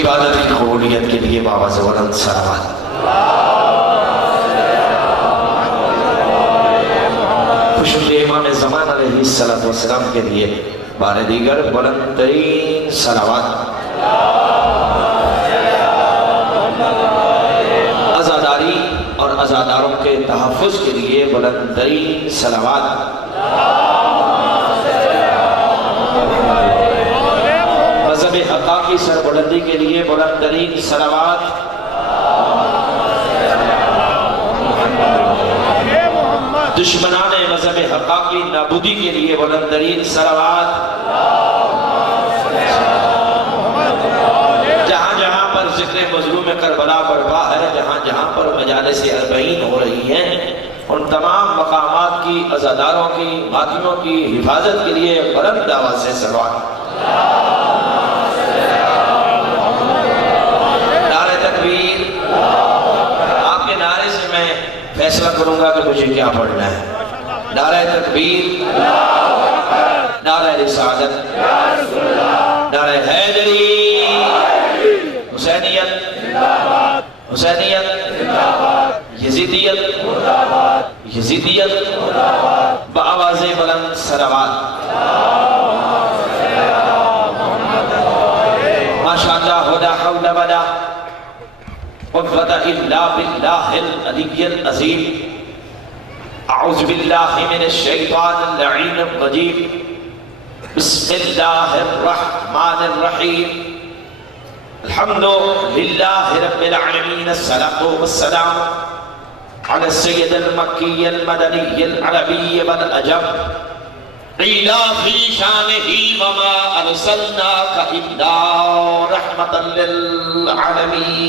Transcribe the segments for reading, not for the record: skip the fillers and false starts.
عبادت کی قبولیت کے لیے بابا زبردست سلامات. خوشبو امام زمان علیہ السلام کے لیے بار دیگر بلند ترین صلوات. عزاداری اور عزاداروں کے تحفظ کے لیے بلند ترین صلوات. مذہب حقا کی سربلندی کے لیے بلند ترین صلوات. دشمنان مذہب حقا کی نابودی کے لیے بلند ترین صلوات. جہاں جہاں پر ذکر مظلوم کربلا برپا ہے، جہاں جہاں پر مجالس اربعین ہو رہی ہیں، ان تمام مقامات کی، عزاداروں کی، ماتمیوں کی حفاظت کے لیے بلند آواز سے صلوات. نعرہ تکبیر. آپ کے نعرے سے میں فیصلہ کروں گا کہ مجھے کیا پڑھنا ہے. نعرہ تکبیر، نعرہ رسالت، نعرہ حیدری، حسینیت، حسینیت، یزیدیت، یزیدیت، بآواز بلند صلوات. ماشاءاللہ لا حول ولا قوة الا باللہ العلی العظیم. اعوذ باللہ من الشیطان اللعین الرجیم. بسم اللہ الرحمن الرحیم. الحمد للہ رب العالمین. الصلاة والسلام على السید المکی المدنی العربی والعجم. قیل فی شانہ وما ارسلناک الا رحمتا للعالمین.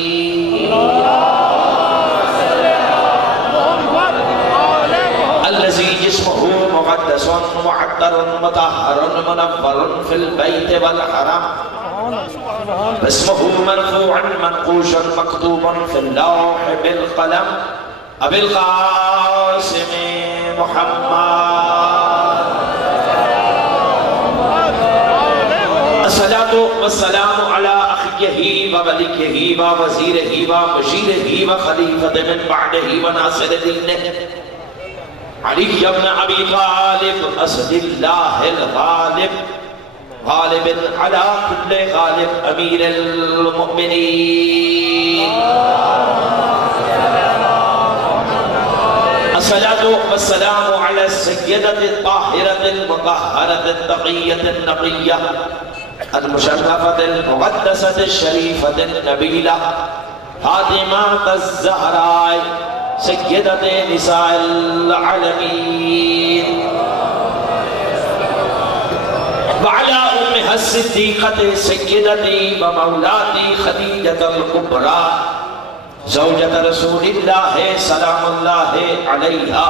الذي جسمه مقدس معطر مطهر منور في البيت والحرم. اسمه مرفوع منقوش مكتوب في اللوح بالقلم. ابي القاسم محمد. الصلاة والسلام على أخيه ووليه ووزيره ومشيره وخليفة من بعده وناصر دينه علي بن أبي طالب أسد الله الغالب غالب على كل غالب أمير المؤمنين. الصلاة والسلام على السيدة الطاهرة المطهرة التقية النقية المشرفة المقدسة الشريفة النبيلة فاطمة الزهراء سيدة نساء العالمين. وعلى أمها الصديقة سيدتي ومولاتي خديجة الكبرى زوجة رسول الله سلام الله عليها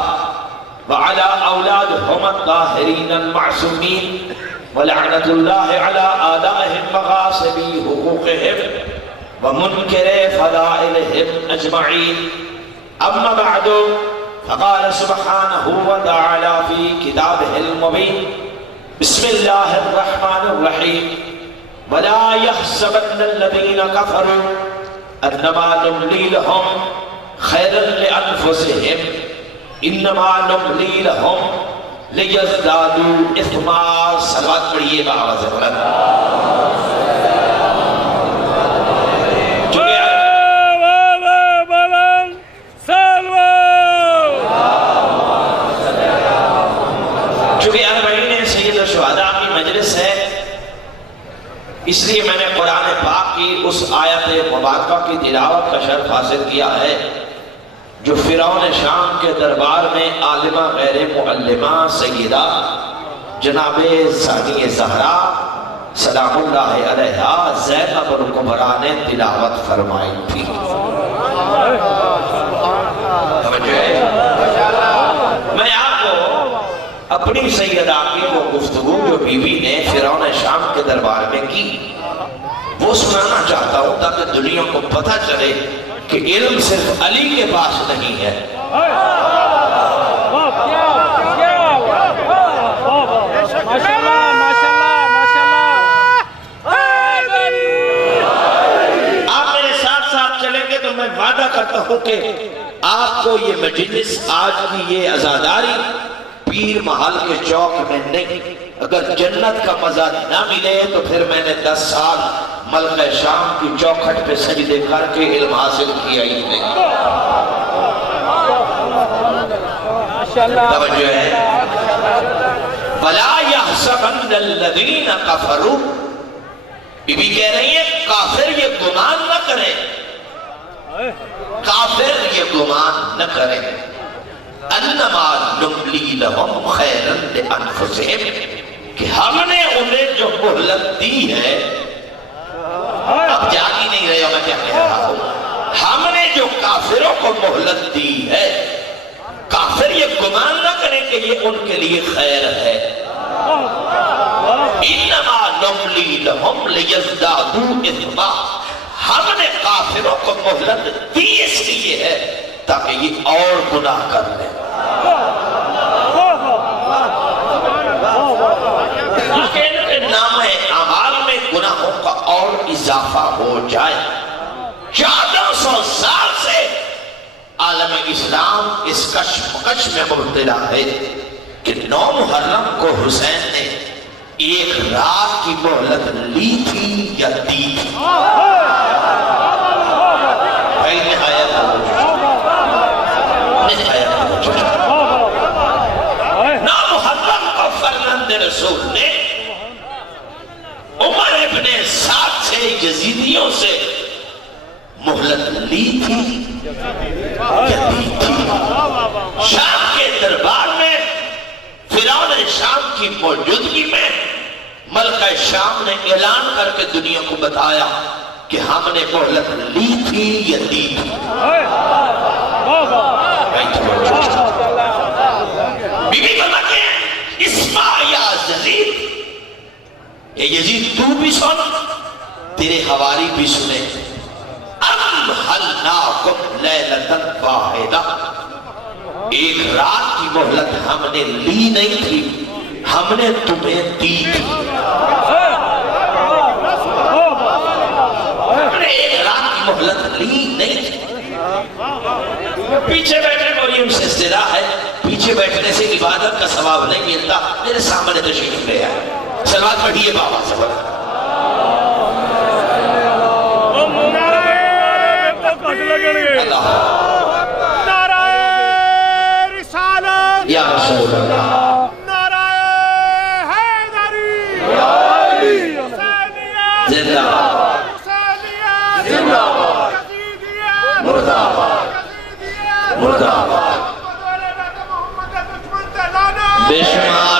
وعلى أولادهم الطاهرين المعصومين ولعنة الله على آدائهم وغاصبي حقوقهم ومنكر فضائلهم أجمعين. أما بعد فقال سبحانه وتعالى في كتابه المبين. بسم الله الرحمن الرحيم. ولا يحسبن الذين كفروا انما نملي لهم خيرا لانفسهم انما نملي لهم لیزدادوا اثما. صلوات پڑھیے بآواز بلند. چونکہ اربعین سید الشہداء کی مجلس ہے، اس لیے میں نے قرآن پاک کی اس آیت مبارکہ کی تلاوت کا شرف حاصل کیا ہے جو فرعون شام کے دربار میں عالمہ غیر معلمہ سیدہ جناب ثانی زہرا سلام اللہ علیہا زینب الکبریٰ نے تلاوت فرمائی تھی. میں آپ کو اپنی سیدہ کی وہ گفتگو جو بی بی نے فرعون شام کے دربار میں کی وہ سنانا چاہتا ہوں تاکہ دنیا کو پتہ چلے کہ علم صرف علی کے پاس نہیں ہے. کہ آپ کو یہ مجلس آج کی یہ عزاداری پیر محل کے چوک میں نہیں، اگر جنت کا مزہ نہ ملے تو پھر میں نے 10 سال ملکہ شام کی چوکھٹ پہ سجدے کر کے علم حاصل کیا ہی نہیں۔ توجہ ہے وَلَا يَحْسَبَنَّ الَّذِينَ كَفَرُوا، بی بی کہہ رہی ہے کافر یہ گمان نہ کریں، کافر یہ گمان نہ کریں انما نملی لہم خیرن لانفسہم، کہ ہم نے انہیں جو مہلت دی ہے، اب جان ہی نہیں رہے ہو میں کیا کہہ رہا ہوں، ہم نے جو کافروں کو مہلت دی ہے، کافر یہ گمان نہ کریں کہ یہ ان کے لیے خیر ہے۔ انما نملی لہم لیزدادوا اثما، ہم نے کافروں کو مہلت دی اس لیے ہے تاکہ یہ اور گناہ کر لیں، تاکہ ان کے نام اعمال میں گناہوں کا اور اضافہ ہو جائے۔ 1400 سال سے عالم اسلام اس کشمکش میں مبتلا ہے کہ 9 محرم کو حسین نے ایک رات کی مہلت لی تھی یا دی تھی۔ بھائی نہایت محرم کو فرزند رسول نے عمر ابن سعد سے یزیدیوں سے مہلت لی تھی یا دی تھی۔ شام کے دربار میں فرعون شام کی موجودگی میں ملکہ شام نے اعلان کر کے دنیا کو بتایا کہ ہم نے مہلت لی تھی یا دی تھی۔ بی بی فرماتے ہیں اسمع یا یزید، اے یزید تو بھی سن، تیرے حواری بھی سنے، امہلناکم لیلۃ واحدہ، ایک رات کی مہلت ہم نے لی نہیں تھی، ہم نے تمہیں دی تھی۔ ہم نے ایک رات کی مہلت لی نہیں تھی۔ پیچھے بیٹھے مریم سے استراح ہے، پیچھے بیٹھنے سے عبادت کا ثواب نہیں ملتا، میرے سامنے تشریف لے آئے، صلوات پڑھیے بابا صبر۔ نعرہ رسالت یا رسول اللہ، نعرہ حیدری، حسینیت زندہ حسینیت زندہ باد، یزیدیت مردہ آباد، یزیدیت مردہ آباد، محمد دشمن تلانا بے شمار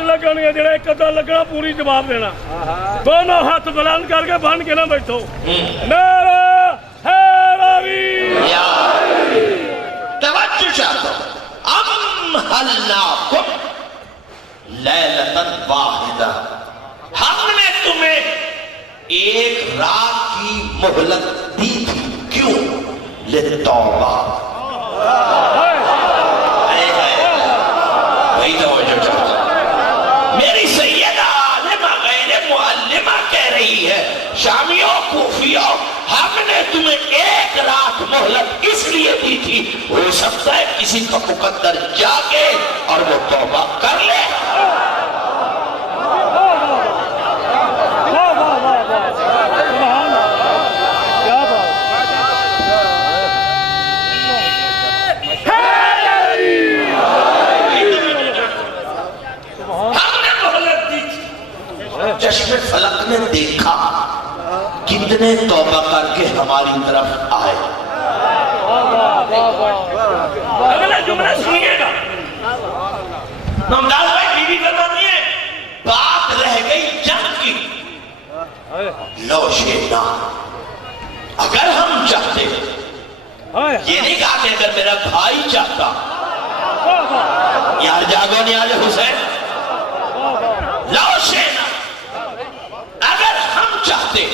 لگنے جڑا ایک ادھا لگنا پوری جواب دینا، دونوں ہاتھ بلند کر کے بن کے نہ بیٹھو۔ نعرہ حیدری، توجہ چاہتا ہوں، امہلناکم لیلۃ واحدہ، ہم نے تمہیں ایک رات کی مہلت دی تھی، کیوں؟ للتوبہ، بھائی توجہ چاہتا ہوں، میری سیدہ عالمہ غیر معلمہ کہہ رہی ہے شامیوں کوفیوں، ہم نے تمہیں ایک رات مہلت اس لیے دی تھی، ہو سکتا ہے کسی کا مقدر جاگے اور وہ توبہ کر لے۔ چشم فلک نے دیکھا کتنے توبہ کر کے ہماری طرف آئے۔ اگلا جملہ سنیے گا، ممتاز بھائی بی بی فرماتی ہے بات رہ گئی جنگ کی، لو شئنا، اگر ہم چاہتے، یہ نہیں کہا کہ اگر میرا بھائی چاہتا، یار جاگو نیاز حسین، لو شئنا، اگر ہم چاہتے،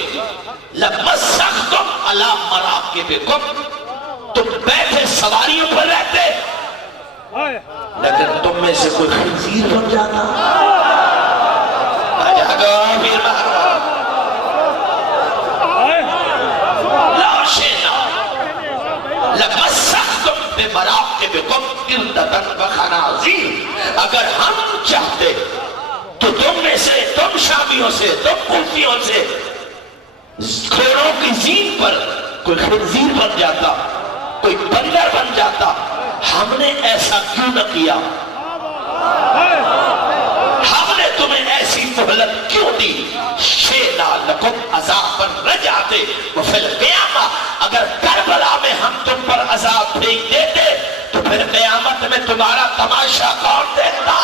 لَمَسَّخْتُمْ عَلَى مَرَاكِبِكُمْ، تم بیٹھے سواریوں پر رہتے، لیکن تم میں سے کوئی خنزیر بن جاتا۔ جاگو اگر ہم چاہتے تو تم میں سے، تم شامیوں سے، تم کوفیوں سے گھوڑوں کی زین پر کوئی خنزیر بن جاتا، کوئی بندر بن جاتا. ہم نے ایسا کیوں نہ کیا؟ ہم نے تمہیں ایسی مہلت کیوں دی؟ شینا لکم عذاباً رجعتے وفی القیامہ. اگر کربلا میں ہم تم پر عذاب بھیج دیتے تو پھر قیامت میں تمہارا تماشا کون دیکھتا؟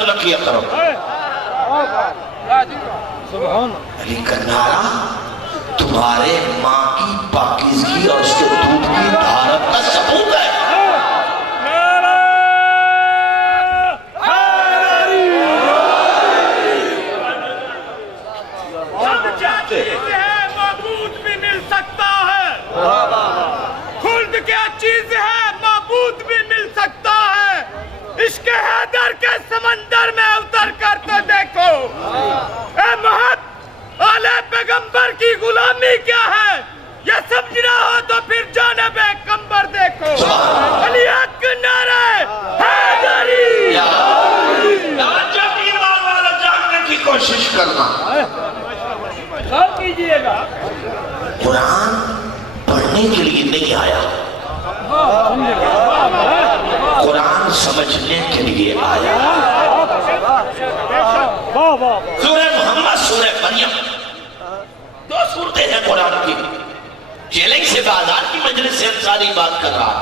نہ کیا کرو. علی کا نعرہ تمہارے ماں کی پاکیزگی اور اس کے دودھ کی طہارت کا ثبوت ہے. معبود بھی مل سکتا ہے، خلد کیا چیز ہے، معبود بھی مل سکتا ہے. عشق حیدر کے سمندر میں اتر کر تو دیکھو اے محب آلِ پیغمبر کی غلامی کیا ہے. یہ سمجھنا ہو تو پھر جانب کمبر دیکھو. علی حق نعرہ حیدری. توجہ ایمان والا جاننے کی کوشش کرنا. کیجئے گا قرآن پڑھنے کے لیے نہیں آیا، قرآن سمجھنے کے لیے آیا. سورہ محمد، سورہ مریم، دو سورتیں ہیں قرآن کی. چیلنج سے بازار کی مجلس سے انسانی بات کر رہا.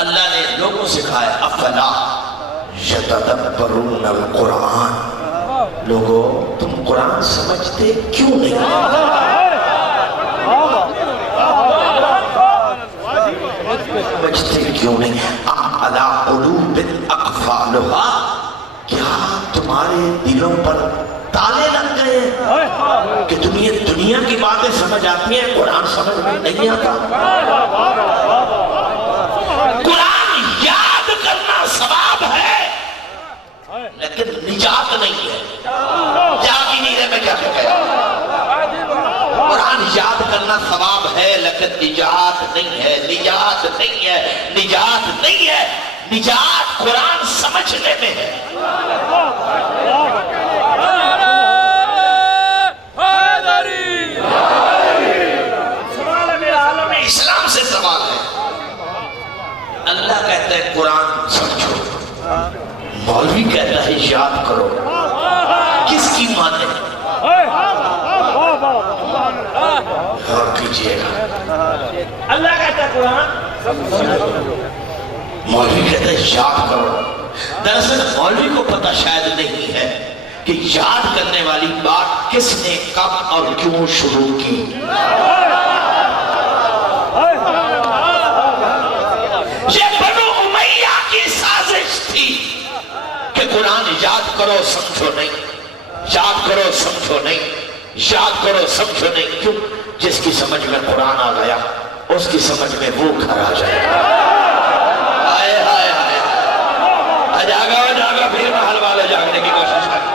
اللہ نے لوگوں سے کہا ہے افلا یتدبرون القرآن. لوگوں تم قرآن سمجھتے کیوں نہیں؟ سمجھتے کیوں نہیں؟ عَلَىٰ قُلُوبٍ أَقْفَالُهَا. کیا تمہارے دلوں پر تالے لگ گئے کہ تم یہ دنیا کی باتیں سمجھ آتی ہیں، قرآن سمجھ میں نہیں آتا؟ قرآن یاد کرنا ثواب ہے لیکن نجات نہیں ہے. یاد ہی نہیں ہے میں کیا کہا. قرآن یاد کرنا ثواب ہے لیکن نجات نہیں ہے. نجات نہیں ہے، نجات نہیں ہے. نجات قرآن سمجھنے میں ہے. اسلام سے سوال ہے. اللہ کہتا ہے قرآن سمجھو، مولوی کہتا ہے یاد کرو. کس کی مانے؟ غور کیجئے گا. اللہ کہتا ہے قرآن، مولوی کہتا ہے یاد کرو. دراصل مولوی کو پتہ شاید نہیں ہے کہ یاد کرنے والی بات کس نے کب اور کیوں شروع کی. یہ بنو امیہ کی سازش تھی کہ قرآن یاد کرو سمجھو نہیں، یاد کرو سمجھو نہیں، یاد کرو سمجھو نہیں. کیوں؟ جس کی سمجھ میں قرآن آ گیا اس کی سمجھ میں وہ گھر آ جائے. آئے آئے آئے جاگا جاگا پھر محل والے جاگنے کی کوشش کر.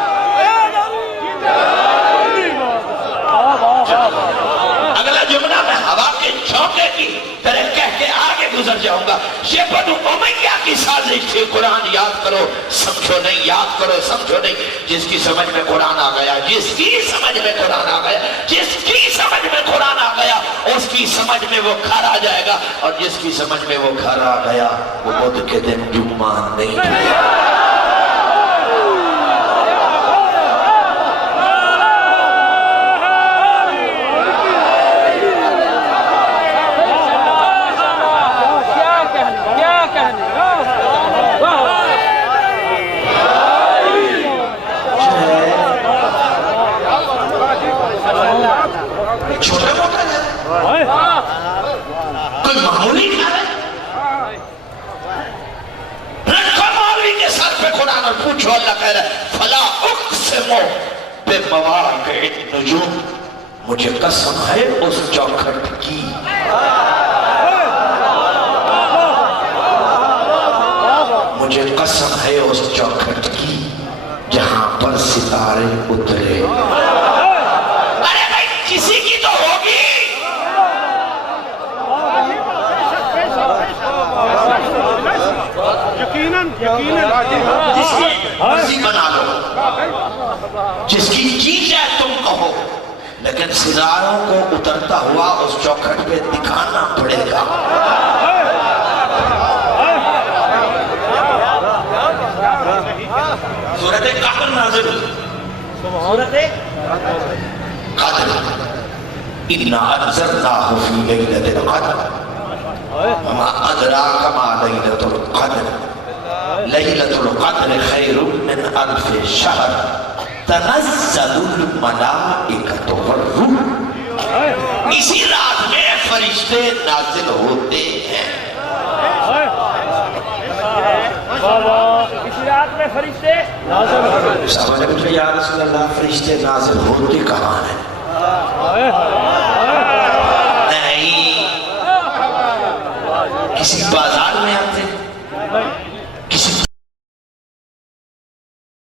اگلا جملہ میں ہوا کے جھونکے کی طرح کہہ کے آگے گزر جاؤں گا. یہ بنو امیہ کی سازش تھی. قرآن یاد کرو سمجھو نہیں، یاد کرو سمجھو نہیں. جس کی سمجھ میں قرآن آ گیا، جس کی سمجھ میں قرآن آ گیا، جس کی سمجھ میں قرآن آ گیا اس کی سمجھ میں وہ گھر آ جائے گا. اور جس کی سمجھ میں وہ گھر آ گیا وہ بدھ کے دن جمعہ نہیں ہے. چھوٹا موٹا ہے، کوئی معمولی گھر ہے. رکھو مولوی کے سر پہ قرآن اور پوچھو. اللہ کہہ رہا ہے فلا اقسم بے مواقع النجوم، مجھے قسم ہے اس چوکھٹ کی مجھے قسم ہے اس چوکھٹ کی جہاں پر ستارے اترے۔ ارے بھائی کسی کی تو ہوگی۔ جس کی مرضی بنا لو، جس کی جی چاہے تم کہو، لیکن ستاروں کو اترتا ہوا اس چوکھٹ پہ دکھانا پڑے گا۔ سورت قدر نازل ہوئی۔ سورت قدر اِنَّا أَنزَلْنَاهُ فِي لَيْلَةِ الْقَدْرِ وَمَا أَدْرَاكَ مَا لَيْلَةُ الْقَدْرِ لَيْلَةُ الْقَدْرِ خَيْرٌ مِّنْ أَلْفِ شَهْرٍ تَنَزَّلُ الْمَلَائِكَةُ وَالرُّوحُ۔ اسی رات میں فرشتے نازل ہوتے ہیں۔ اسی رات میں فرشتے صحابہ نے پوچھا یا رسول اللہ فرشتے نازل ہوتے کہاں ہیں؟ نہیں، کسی بازار میں آتے، کسی